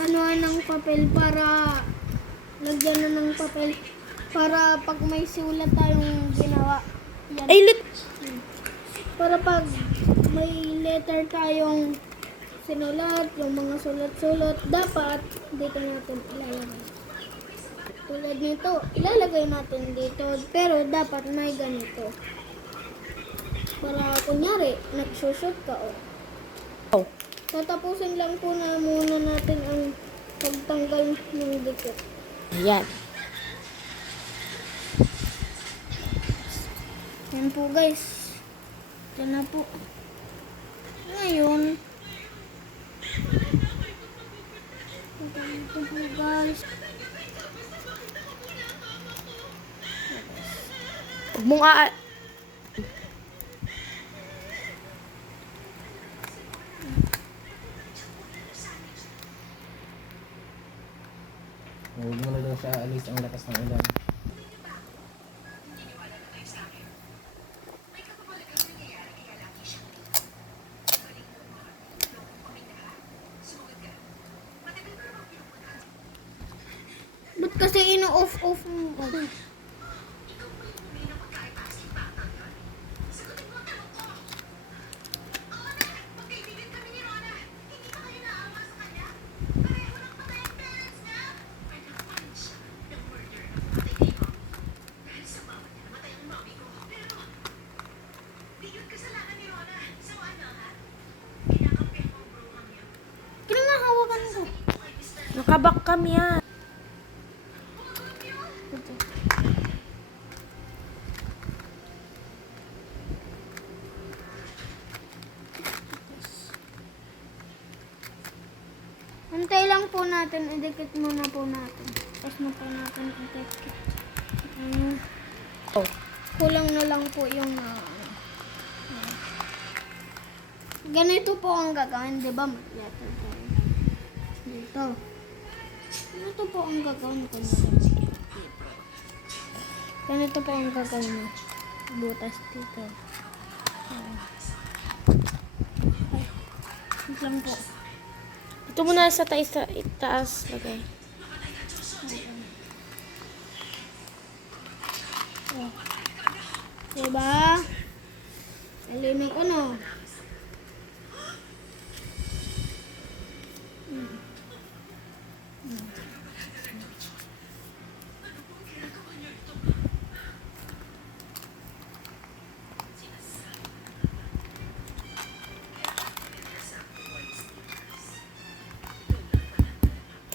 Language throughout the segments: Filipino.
anuan ng papel para lagyan na ng papel para pag may sulat tayong ginawa. Yan. Ay, Para pag may letter tayong sinulat, yung mga sulat-sulat, dapat dito natin ilalagay. Tulad nito, ilalagay natin dito, pero dapat may ganito. Para kunyari, nagsushoot ka Oh. Tatapusin lang po na muna natin ang pagtanggal ng dikit. Ayan. Yan po guys. Yan na po. Ngayon, ito po guys. Huwag mong Huwag mo na daw siya alis ang lakas ng ulan. Ba't kasi ino-off-off mo? Kinangahawakan ko. nakabak kami yan. Antay lang po natin, idikit muna po natin. Tapos na po natin idikit. Oh. Kulang na lang po yung ganito po ang gagawin, di ba? Letter po. Dito. Ganito po ang gagawin ko na. Ganito po ang gagawin mo. Butas dito. Ay. Wait lang po. Ito muna sa itaas lagay. Oh. Diba? Alimin ko no.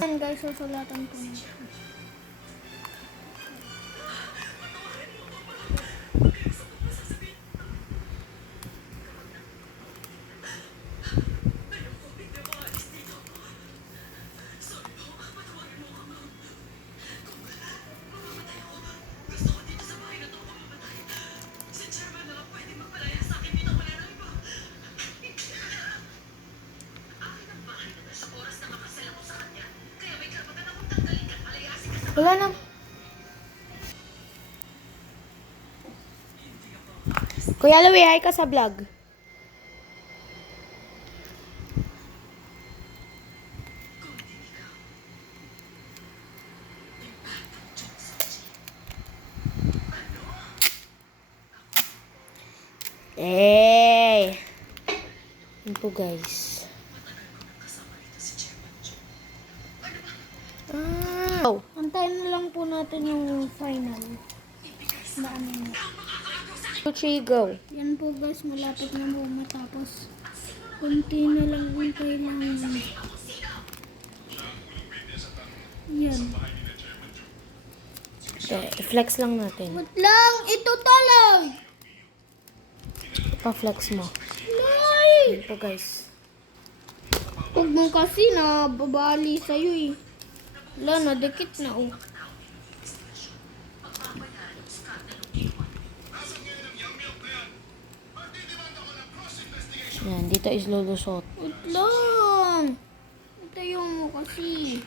Yan guys, susulatan ko na. Wala na. Kuya Louie, hi ka sa vlog. Eh. Yan po guys. Oh. Antayin na lang po natin yung final. Na ano na. 2, 3, go. Yan po guys, malapit na po matapos. Kunti na lang yung kailangan. Yan. I-flex lang natin. Wait lang! Ito talag! Pa-flex mo. Nay! Yan po guys. Huwag mo kasi na babali sa'yo eh. Wala na, dikit na oh. Yan, dito is lulusot. Wait lang! Tayo mo kasi.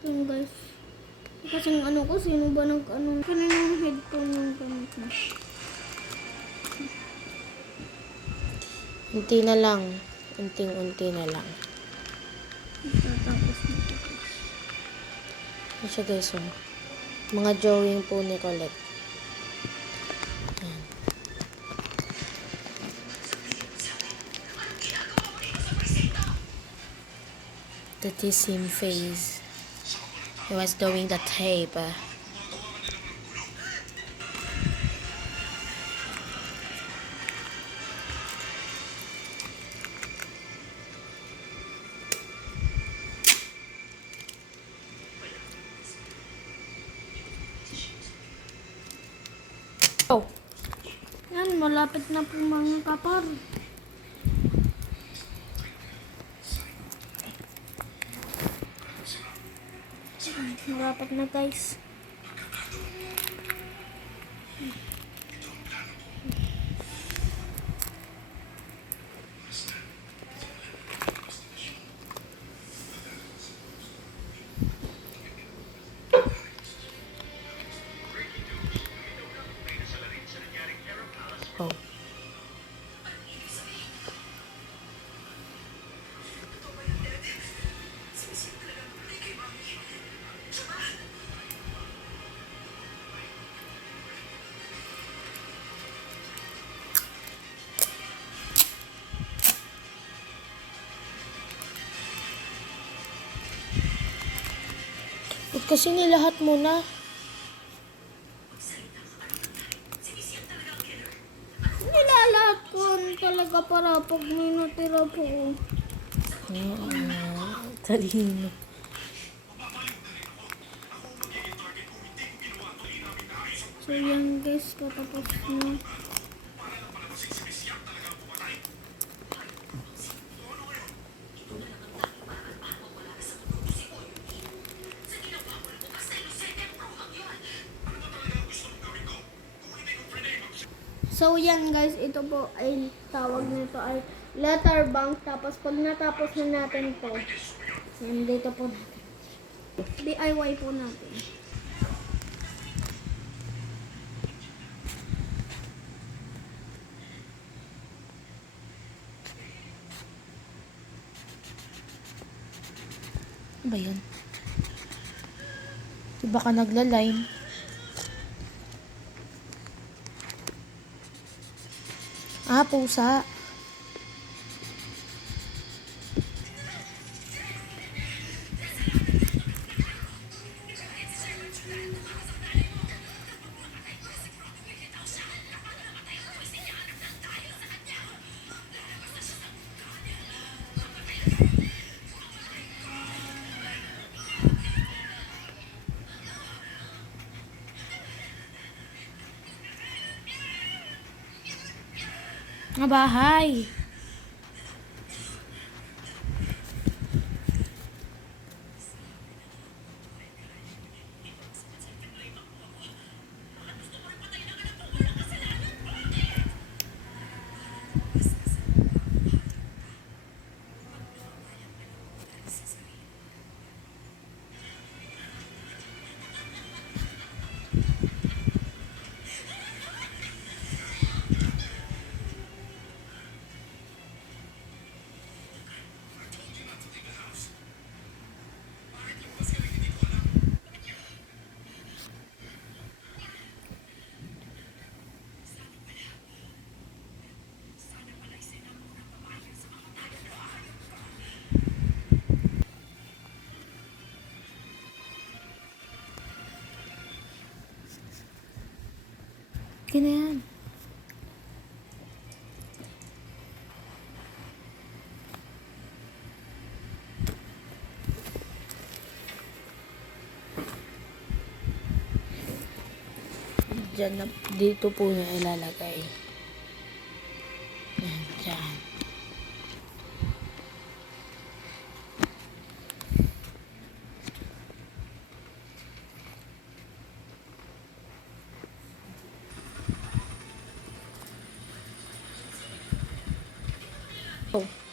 Yung guys. Kasi yung ano ko, sino ba nag-ano? Kaninang headphone yung gamit mo? Unti na lang. Unting-unti na lang. Tapos na ito. Ano siya guys, oh. Mga drawing po ni Colette. Ayan. The same face. He was doing the tape. Oh. Yan, malapit na po mga kapar. Malapit na guys. Oh. Ba't kasi nilahat mo na? Nilalat ko talaga para pag may natira po. Talino. So yan guys, patapos na. So yan guys, ito po ay tawag nito ay letter bank. Tapos pag natapos na natin to, yan dito po natin. DIY po natin. Ano ba yun? Di ba ka nagla-line? Ah, pusa. Nga bahay. Okay na yan. Diyan na, dito po niya ilalagay. Yan, dyan.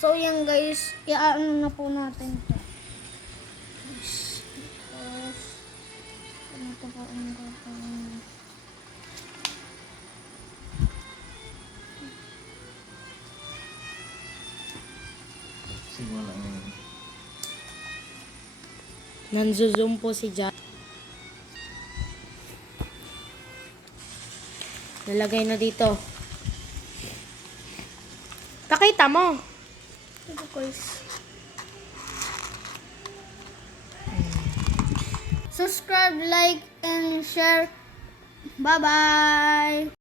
So yan guys, iaano na po natin to. Ito ko ang gagawin. Simula lang yun. Nanzo-zoom po si Jack. Nalagay na dito. Pakita mo. Of course. Subscribe, like, and share. Bye-bye!